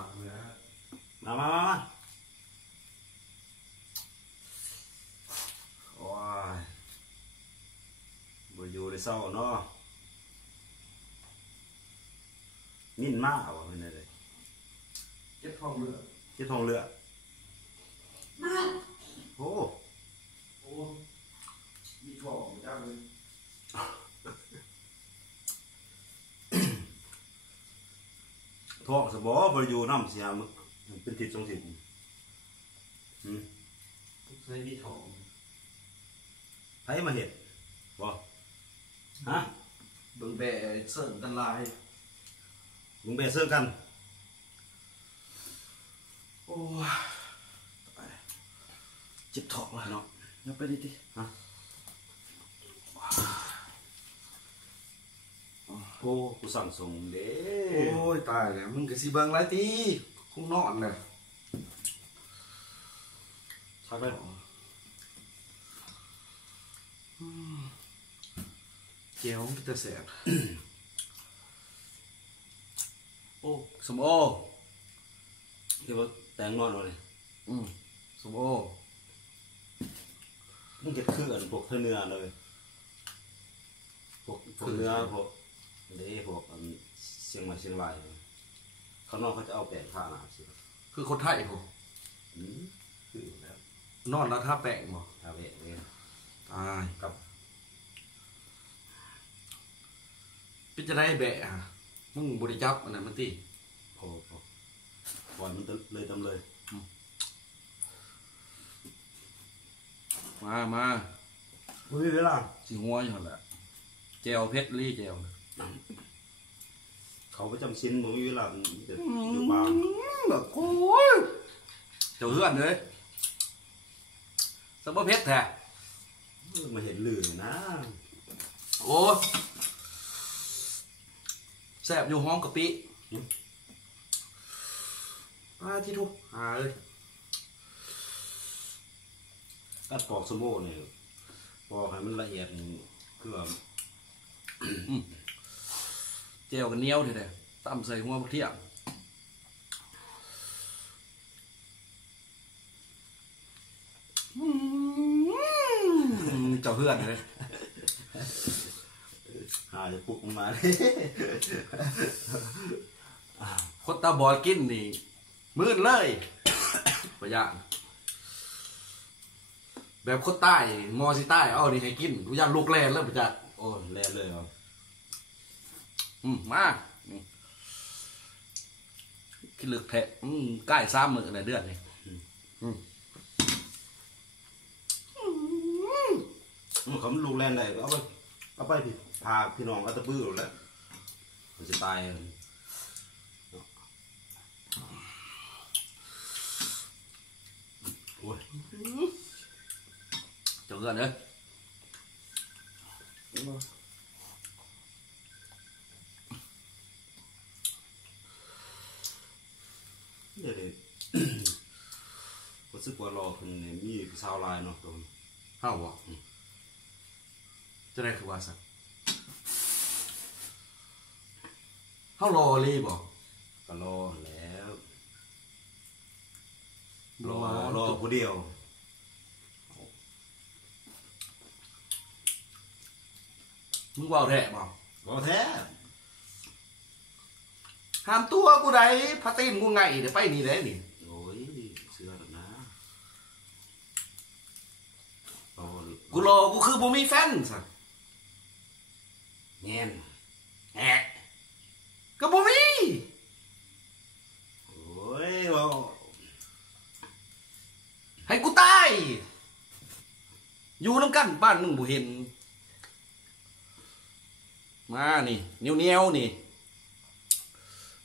าเหนือมามามามาโอ้ยบ่อยู่ได้เศร้าเนาะนิ่นมากว่ะเป็นไงเลย เจ็ดทองเรือ ที่ทองเรือโอ้ โอ้มีทองจ้าเลย ทองสบอบ่อยู่น้ำเสียมนเป็นทิศสองทิศอืมใช้มีทองไผมาเห็ดบ่ฮะบิ่งแบะเสริมกันลายมึงไปเสื้อกัน โอ้ยตายเจ็บท้องแล้วเนาะย่าไปดิดิฮะ โอ้กูสั่งส่งเด้โอ้ยตายแล้วมึงก็สิเบิ่งไรตีคงนอนเลยทักไปเจียวมันจะแสบโอ้สมโอที่ว่าแต่งนอนเลยอืมสมโอมึงเก็ดคืออันพวกเธอเนื้อเลยพวกพวกเนื้อพวก เด้พวกอันเชียงใหม่เชียงรายเขานอกเขาจะเอาแปะผ้าหนาสิคือคนไทยผมอืมคือแล้วนอนแล้วท่าแปลงบ่ทาเวะเลยตายกับพี่จะได้แบะฮะมึงบริจับอันนั้นมันตีโอ้โหปล่อยมันเลยตำเลย มามาเฮ้ยเวลาสิหัวอยู่หั่นแหละเจลเพชรลี่เจล เขาประจำชิ้นมึงมีเวลามันจะอยู่บางแบบโอ้ยเจ้าเฮือนเลยสมบูเพชรแท้เออมาเห็นลือนะ โอ้ยแสบอยู่ห้องกะปิอาที่ทุกหาเลยกัดปอกสมโอเนี่ยปอกให้มันละเอียดนี่คือว่า เจลกันเหนียวทีเดียวตั้มใส่หัวบักเทียมเจ้าเฮือนเลยหาจะปลุกมันมาเลยคนตาบอดกินนี่มืดเลยประหยัดแบบคนใต้มอสิใต้ เอานี่ให้กินกูอยากลูกแลนแล้วประหยัดโอ้แล่เลยเหรอ อืมมานี่คิดลึกแทะอืมใกล้สามมื้อในเดือนนี่อืมเขามันลูกแล่นได้ก็เอาไปเอาไปพี่พาพี่น้องเอาตะบื้อแล้วมันจะตายโอ้ยเจ้าเฮือนเด้อ เดี๋ยว นี้รู้สึกว่ารอคนเนี่ยมีผู้ สาวหลายเนาะตัวเฮาบ่จะได้คือว่าสักเฮารอรีบ่ก็รอแล้วรรออรอผู้เดียวมึงเว้าแท้บ่รอแท้ห้ามตัวกูได้พาตีนกูไงเดี๋ยวไปนี่ได้นี่ โอ้ยเสือแล้วนะรอ กูรอกูคือบ่มีแฟนสักแง่นแอะก็บ่มีโอ้ยว่าให้กูตาย อยู่น้ำกันบ้านมึงบ่เห็น มานี่นิ้วเนียวนี่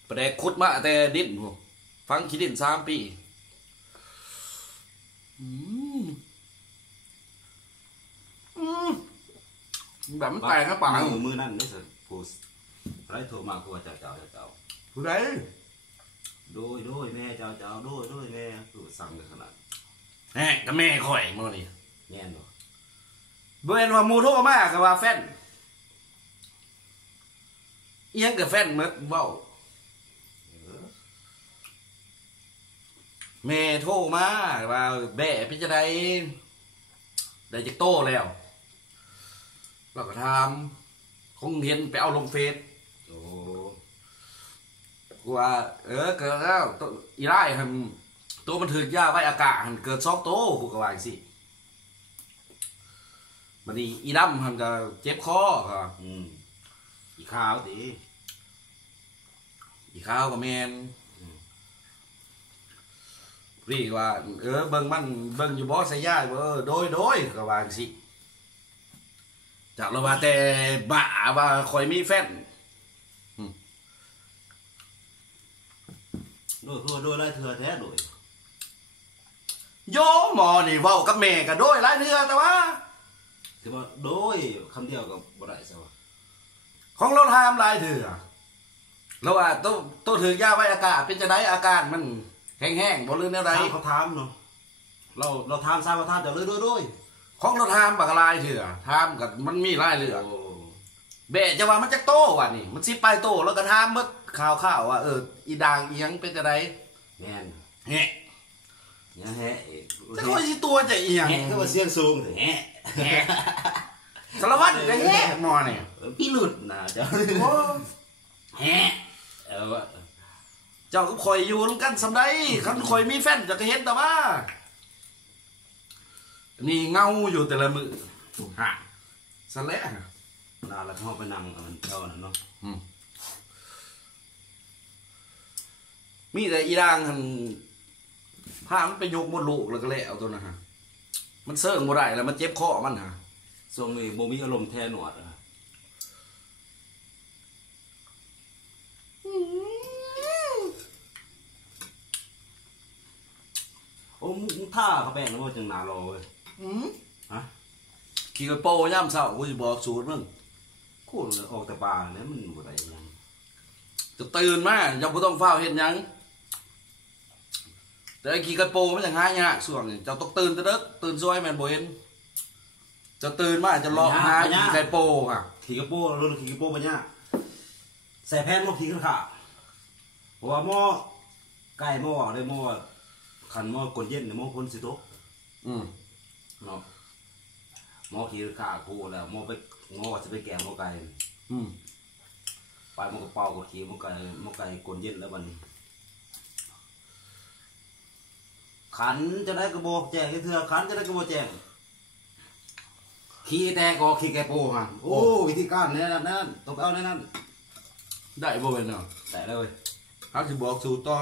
ประแดกขุดมาแต่ดินพวฟังขี้ดินสามปีอืมอืม แบบมันแตกนะป่ามือมือนั่นนี่สิผู้ไรโทรมากูว่าเจ้าเจ้าเจ้าเจ้าผู้ใดโดยโดยแม่เจ้าเจ้าโดยโดยแม่กูสั่งกันขนาดแหมกับแม่ข่อยมื้อนี้แง่นเนาะบ่แม่นว่าหมู่โทรมาก็ว่าแฟนอีหยังกับแฟนหมดเว้าเออแม่โทรมาว่าแบ่เป็นจะไดได้จากโตแล้ว เราก็ถามคงเห็นไปเอาลงเฟซโอ้กูว่า เออเกิดแล้วตัวอีไล่หันตัวมันถือยาไว้อากาศหันเกิดซอกโตกูก็ว่าจังสิบัดนี้อีดำหันก็เจ็บคอก็อืมอีขาวติอีข้าวก็แมนรีกว่า เออเบิ่งมันเบิ่งอยู่บ่ใส่ยาบ่เออโดยโดยก็ว่าจังสิ จากเราว่าแต่บ้าว่าคอยมีแฟนโดยคือว่าโดยไรเถื่อแท้โดยโยหมอนี่เว้ากับแม่ก็โดยหลายเทื่อแต่ว่าคือว่าโดยคำเดียวกับบ่ได้ซะว่าของเราทำหลายเถื่อเราว่าตัวตัวถือยาไว้อากาศเป็นจะได้อาการมันแห้งๆบ่ลืมแนวใดถามเขาถามเนาะเราเราถามซ้ำว่าถามแต่เลยโดยโดย ของเราทำบักลายเถื่อทำกับมันมีหลายเรื่องโอ้แบะจะว่ามันจะโตว่ะนี่ มันสิไปโตแล้วก็ทำเมื่อข่าวข่าวๆว่าเอออีดางอีหยังเป็นจะได้แม่นแฮะเนี่ยแฮะอีกจะคอยสิตัวจะอีหยังแฮะคือว่าเสียงสูงแฮะแฮะสารวัตรจะแฮะหมอเนี่ยพี่หลุดนะเจ้าโอ้แฮะเออว่าเจ้าก็คอยอยู่นำกันสำได้คันคอยมีแฟนจะก็เห็นแต่ว่า นี่เงาอยู่แต่ละมือฮะสแลงนาแล้วเขาไปนั่งอันนั้นเท่านั้นเนาะมีแต่อีด่างหันพามันไปยกมดลูกแล้วก็แล้วตัวนะฮะ มันเสื่องบ่ได้แล้วมันเจ็บคอมันฮะทรงนี้บ่มีอารมณ์แทนหนวดอะโอ้มึงมึงท่าเขาแบ่งแล้วว่าจังหนารอเว้ย ฮะขี่กระโปรงย่ำเศร้ากูจะบอกสูตรมึงกูเลยออกแต่ป่าเนี่ยมันบ่ได้หยังจะตื่นมายังบ่ต้องเฝ้าเห็นหยังแต่ไอ้ขี่กระโปรงมันจะหายากส่วงนี่เจ้าต้องตื่นแต่เด็กตื่นซวยแม่นบ่เห็นเจะตื่นมาจะเลาะหาขี่กระโปรงอะขี่กระโปรงรถขี่กระโปรงปัญญาใส่แพนมาขี่กันขาเพราะว่าหม้อไก่หม้อได้หม้อขันหม้อกดเย็นเนี่ยหม้อคนสิโตกอืม เนาะหม้อขี่กันขากูแล้วหม้อไปหม้อจะไปแกงหม้อไก่อืมไปหม้อกระเป๋าก็ขี่หม้อไก่หม้อไก่กดเย็นแล้ววันนี้ ขันจะได้กระบอกแจงให้เธอขันจะได้กระบอกแจงขี่แต่ก็ขี่แกโปฮะโอ้วิธีการเนี่ยนั่นนั่นต้องเอาแน่นั่นได้บ่เป็นเนาะแต่เลยเขาสิบอกสูตรต่อ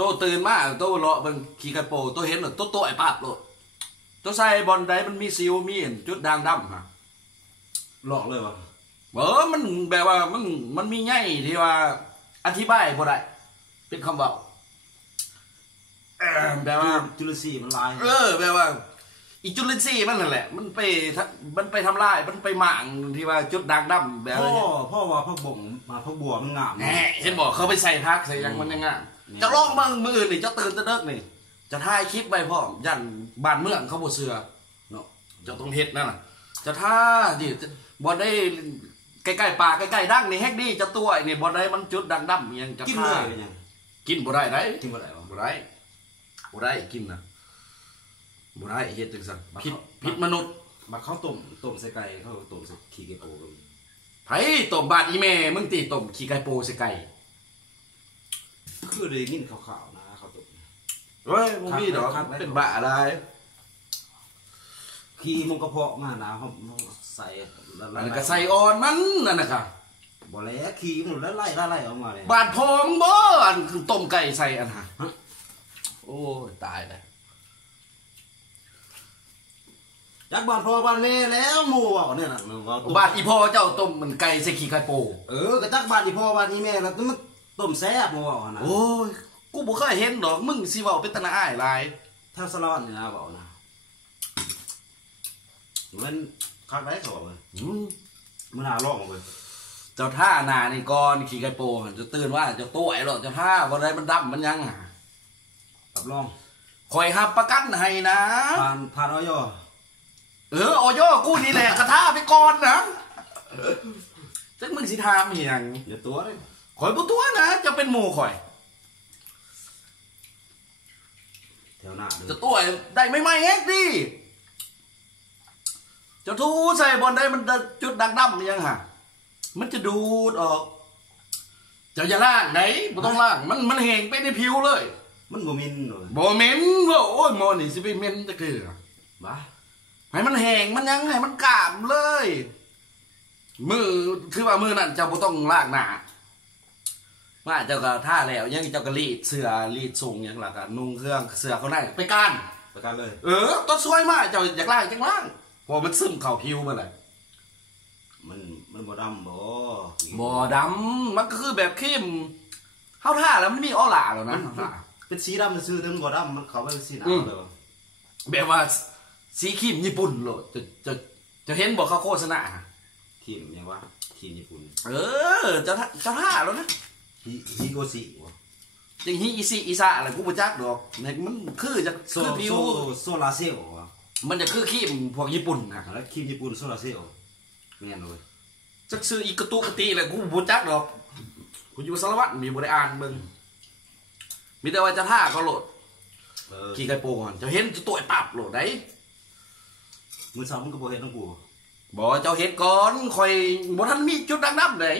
โตตื่นมาโตเลาะเบิ่งขี่กระโปรงโตเห็นโตโตไอ้ปาบโลดโตใส่บอลใดมันมีซิวมีอันจุดด่างดำฮะหลอกเลยวะเออมันแบบว่ามันมันมีไงที่ว่าอธิบายบ่ได้เป็นคำเบาเออแบบว่าจุลซีมันลายเออแบบว่าอีจุลินทรีย์มันนั่นแหละ มันไปทะมันไปทำลาย มันไปหมางที่ว่าจุดด่างดำแบบพ่อว่าพ่อว่าพักบ่งมาพักบัวมันงามแหมเห็นบอกเขาไปใส่พักใส่หยังมันยังไง จะลองเบิ่งมืออื่นนี่จะตื่นจะเลิกนี่ จะถ่ายคลิปไปพร้อมยันบ้านเมืองเขาบ่เสือเนาะจะต้องเฮ็ดนั่นน่ะจะท่าดิบอลได้ใกล้ๆป่าใกล้ๆดังนี่แฮกดีจะตัวไอ้นี่บอลได้มันจุดดังดำอิหยังจะกินท่าเลยเป็นยังกินบ่ได้ได้กินบ่ได้วะบ่ได้บ่ได้กินนะบ่ได้เฮ็ดจังซั่นผิดผิดมนุษย์มาเข้าวต้มต้มใส่ไก่เข้าวต้มใส่ขี้เกโปก็มีไผต้มบาดอีแม่มึงตีต้มขี้ไก่โปใส่ไก่ คือได้ยินข่าวๆนะข้าวต้มเฮ้ยบ่มีดอกครับครับเป็นบ้าอะไรขี้มันกระเพาะมานะเขาใส่ละอันนั้นก็ใส่อ่อนมันนั่นน่ะค่ะบ่แล้วขี้มันละไล่ละไล่ออกมาเลยบาดพองบ่อันคือต้มไก่ใส่อันฮะโอ้ยตายแล้วจักบ้านพ่อบ้านแม่แล้วหมู่ว่าเนี่ยน่ะว่าต้มบาดอีพ่อเจ้าต้มมันไก่ใส่ขี้ไก่โปเออก็จักบ้านอีพ่อบ้านอีแม่แล้วมัน ต้มแซ่บหมู่ว่านะโอ้ย กูบ่เคยเห็นดอกมึงสิเว้าเป็นตาหน้าอ้ายหลายแถวสลอนนี่นะบอกนะมันคักได้สอบเลยอืมมันหาลอกมาเลยเจ้าท่าหน้านี่ก่อนขี้ไก่โปหั่นจะตื่นว่าเจ้าตัวไอ้หรอกเจ้าท่าบ่ได้มันดำมันยังอะรับรองคอยหับประกันให้นะ ผ่านผ่านออยเออออยกูนี่แหละกระท่าไปก่อนนะจักมึงสิถามอีหยัง เดี๋ยวตัวเลย ข่อยบ่ตัวนะจะเป็นหมู่ข่อยแถวหน้าเลยจะตัวได้ไม่ไม่เฮ็ดดิจะทูใส่บอลได้มันจุดดังดำยังฮะมันจะดูดออกเจะอย่าล่างไหนบ่ต้องล่าง มันมันแห้งไปในผิวเลยมันบ่มินเลยบ่เหม็นว่าโอ้ยหมอนี่สิไปเหม็นจะคือ บ้าให้มันแห้งมันยังให้มันกล้ามเลย มือคือว่ามือนั่นเจ้าบ่ต้องล้างหน้า ว่าเจ้าก็ท่าแล้วยังเจ้าก็รีดเสื้อรีดส่งหยังล่ะก็นุ่งเครื่องเสื้อเขาได้ไปก้านประกันเลย เออต้นสวยมากเจ้าอยากล่างจังล่างเพอมันซึมเข้าผิวมันเลยมันมันบ่ดำบ่บ่ดำมันก็คือแบบเข้มเฮาท่าแล้วมันมีออร่าแล้วนะเป็นสีดำซื่อๆแต่มันบ่ดำมันเข้าไปเป็นสีหนาอืวมเลยว่ะแบบว่าสีครีมญี่ปุ่นโลดจะจะจะเห็นบอกเขาโฆษณาทีมยังว่าทีมญี่ปุ่น เออจะท่าจะท่าแล้วนะ ฮิฮิโกซิวะจริงฮีอีซีอีซาอะไรกูบ่จักดอกเนี่ยมันคือจะโซคือผิว โซโซลาเซลล์วะมันจะคือครีมพวกญี่ปุ่นนะแล้วทีมญี่ปุ่นโซลาเซลล์แม่นเลยจักซื้ออีกระตุกกระตีเลยกูบ่จักดอกกูอยู่สารวัตรมีบ่ได้อ่านเบิ่งมีแต่ว่าจะท่าก็โหลดเออขี่ไก่โปก่อนจะเห็นจะตัวไอ้ปับโหลดได้มือสองมันก็บ่เห็นของกูบอกว่าเจ้าเห็นก่อนคอยบ่ทันมีจุดดังนับเลย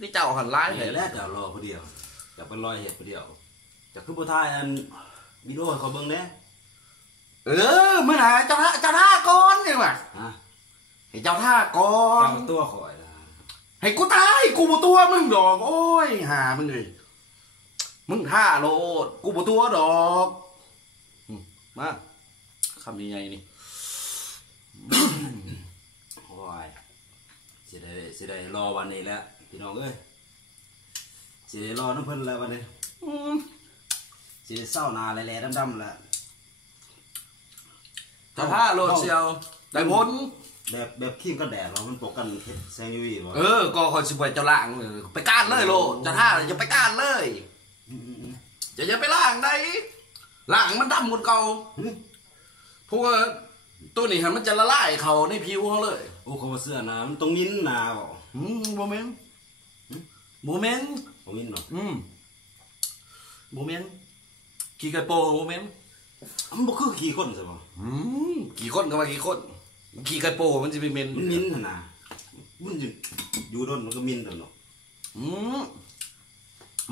ที่เจ้าหันร้ายเห็เลนยแล้วจะรอผู้เดียวจะเป็นรอยเห็ดผู้เดียวจะคือบ่ทายอันวิดีโอให้เขาเบิ่งแหน่เออเมื่อไหร่เจ้าท่าเจ้าท่าก่อนเนี่ยว่ะฮะให้เจ้าท่าก่อนเจ้าตัวข่อยนะให้กูตายกูบ่ตัวมึงดอกโอ้ยหามึงเลยมึงท่าโลดกูบ่ตัวดอกอืมมาคำยังไงนี่โอ้ยสิได้สิได้รอวันนี้แหล้ว พี่น้องเอ้ยสิได้รอน้ำเพิ่นแล้ววันนี้อืมสิได้เศร้าหนาแหล่ๆดำๆแล้วเจ้าท่าโลดเชียวได้ผลแบบแบบขี้มก็แดดเรามันปกกันแสงยูวีบ่เออ ก็คอยสิบไปเจ้าล่างเออไปก้านเลยโลดเจ้าท่าอย่าไปก้านเลยมจะอย่าไปล่างได้ล่างมันดำกว่าเก่าๆๆเพราะว่าตัวนี้ฮะมันจะละลายเขาในผิวเขาเลย โอ้เขาว่าเสื้อหนามันต้องมิ้นหนาบ่อืมโมเมนต์ โมเมนต์บ่มิ้นเนาะอืมโมเมนต์กี่กระโปรงโมเมนต์มันบ่คือขี้คนใช่บ่อืมกี่คนก็ว่ากี่คนกี่กระโปรงมันจะเป็นเมนมันมิ้นหั่นน่ะมันอยู่อยู่โดนมันก็มิ้นตลอดอืม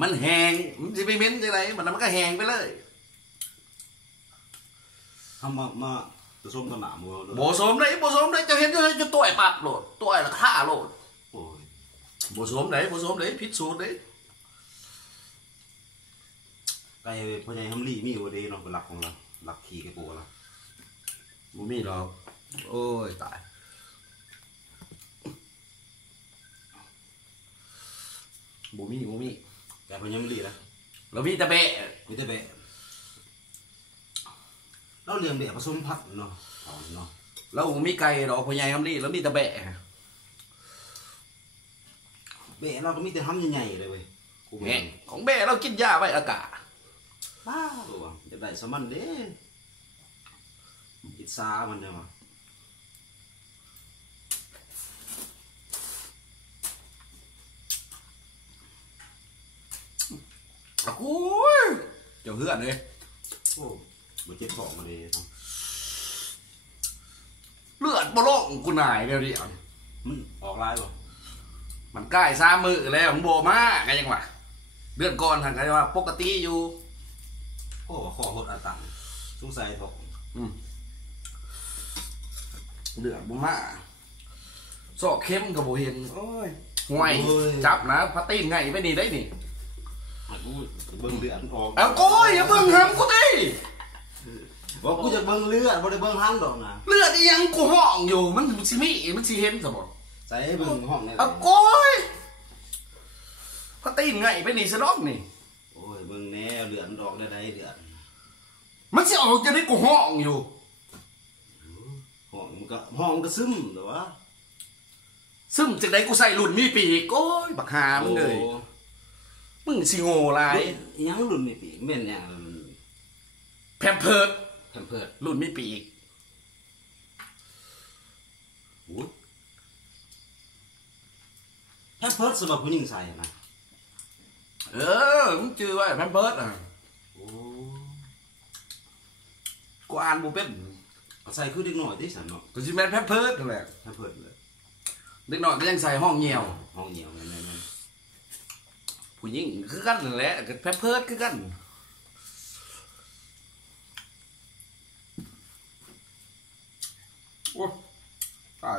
มันแหงมันจะไปเมนจะไรมันมันก็แหงไปเลยทำมามาผสมกับหนาหมูเลยโบสมได้โบสมได้จะเห็นจะจะตัวไอ้ปับโหลดตัวไอ้ละฆ่าโหลดโอ้ยโบสมได้โบสมได้พิษสูจน์ได้ไก่พ่อใหญ่ฮัมลี่มีอยู่ดีเนาะเป็นหลักของเราหลักขี่ไก่ปูเราบ่มีหรอกโอ้ยตายบ่มีบ่มีไก่พ่อใหญ่ฮัมลี่นะแล้วมีต่เบะมีต่เบะเราเลี้ยงเบะผสมพัดเนาะเนาะแล้วบ่มีไก่ดอกพ่อใหญ่คำนี้แล้วมีต่เบะ เบะเราก็มีแต่ห้ำใหญ่ๆเลยเว้ยกูแหเห็งนของเบะเรากินยาไว้อากาศบ้าตัวจะได้สมันเด้อิสามันเนี่ยวะโอ้ยเจ้าเฮือนเลยโอ้บ่เจ็บของมาเลยเนาะเลือดบ่ลงกูนายเดี๋ยวนี้มันออกลายบ่ มันใกล้สามมือแล้วมันโบมากันยังวะเดือนก่อนทางกันว่าปกติอยู่โอ้ขอหดอาตังสงสัยถกเดือดบ่มาซอกเข้มกับโบเห็นโอ้ยห่วยจับนะพัตตีนไงไปนี่ได้นี่กูเบิ่งเลือดออกเอาโก้ยอย่าเบิ่งหำกูดิบอกกูจะเบิ่งเลือดบ่ได้เบิ่งหางดอกนะเลือดอีหยังกูห้องอยู่มันสิมีมันสิเห็นสมบ่ ใส่ให้เบิ่งห้องเนี่ยเอาโก้ยพัตตีนไงไปนี่สนอกนี่ โอ้ยเบิ่งแน่เลือดออกได้ใดเลือดมันสิออกจะได้กูห้องอยู่ห้องมันก็ห้องมันก็ซึมแต่ว่าซึ่งจากได้กูใส่รุ่นมีปีกโอ้ยบักหามึงเลยโอ้มึงสิโง่หลายเฮ้ยอิหยังรุ่นนี่ปีแม่นหยังรุ่นแพมเพิร์ดแพมเพิร์ดรุ่นมีปีกโอ้ยแพมเพิร์ดสำหรับผู้หญิงใส่นะเออมึงจือไว้แพมเพิร์ดอะโอ้กูอ่านบ่เป็นเอาใส่คือเด็กหน่อยที่สันเนาะก็สิแม่นแพมเพิร์ดนั่นแหละถ้าเพิ่นเลยเด็กน้อยก็ยังใส่ห้องเหี่ยว ห้องเหนียวนั่นนั่นผู้หญิงคือกันนั่นแหละก็แพมเพิร์ดคือกันโอ้ตาย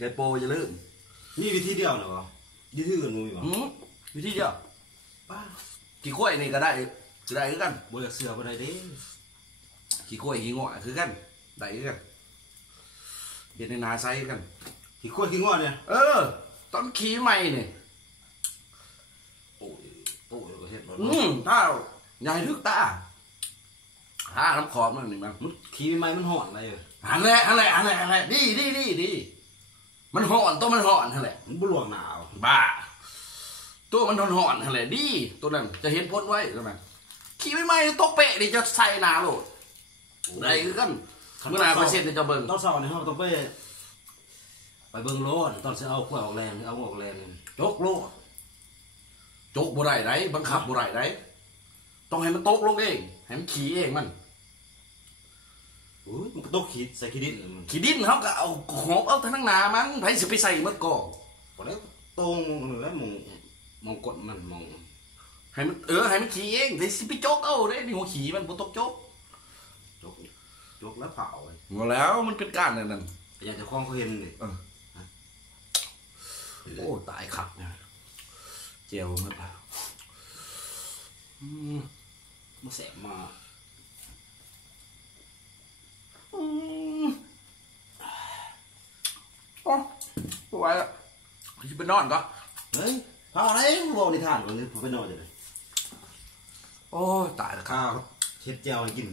ก็ได้นะเรื่องนี้ปูก็เจ้าหน่อยดีเว้ยโอ้บ่เป็นนะบ่เป็นเรื่องอะไรจะเป็นเราเอาเรื่องให้นาใช้เนี่ยขี่ไก่โปจะลืมนี่วิธีเดียวนะวะวิธีอื่นมีบ่หืมวิธีเดียวป้าขี่ข้วยนี่ก็ได้ก็ได้คือกันบ่อยากเสือบ่ได้เด้ขี่ข้วยขี่งอคือกันได้คือกันเห็นในนาใช้คือกันขี้ข้วยขี้งอเนี่ยเออตอนขี่ใหม่เนี่ยโอ้ยโอ้ยก็เฮ็ดบ่อืมถ้าอย่าให้ทึกตาหาน้ำขอบนั่นนี่มันมันขี้ใหม่มันห่อนอะไรเว้ยหันแหละหันแหละหันแหละหันแหละดีดีดีดี มันห่อนตัวมันห่อนหันแหละมันบ่หลวงหนาวบ้า ตัวมันห่อนๆหันแหละดีตัวนั้นจะเห็นพ้นไว้ใช่ไหมขี่ไม่ไหม้ตกเปะดิจะใส่หนาโลดได้คือกันเมื่อไหร่ไปเซ็นจะเบิ่งตอนเช้านี่เฮาต้องไปไปเบิ่งโลดตอนสิเอาข้วยออกแรงเอาออกแรงจกโลดจกบ่ได้ไรบังคับบ่ได้ไรต้องให้มันตกลงเองให้มันขี่เองมันโอ้ยมันก็ตกขี้ใส่ขี้ดินเลยมันขี่ดินเขาก็เอาหอบเอาทั้งหนามันไผสิไปใส่เมื่อก่อนบ่ได้ตรงแล้วมองมองกดมันมองให้มันเออให้มันขี่เองไผสิไปจกเอาเด้นี่หัวขี่มันบ่ตกจกจกจกแล้วเผาไว้หมดแล้วมันเป็นการนั่นนั่นอยากจะคล้องเขาเห็นนี่โอ้ตายขับเนี่ยเจียวมันอืมมาแสบมาอื มอ๋อไม่ไหวแล้วจะไปนอนก่อนเฮ้ยพาอะไรโลนิทานวันนี้ผมไปนอนจะเลยโอ้ตายแล้วครับข้าวเช็ดเจียวให้กิน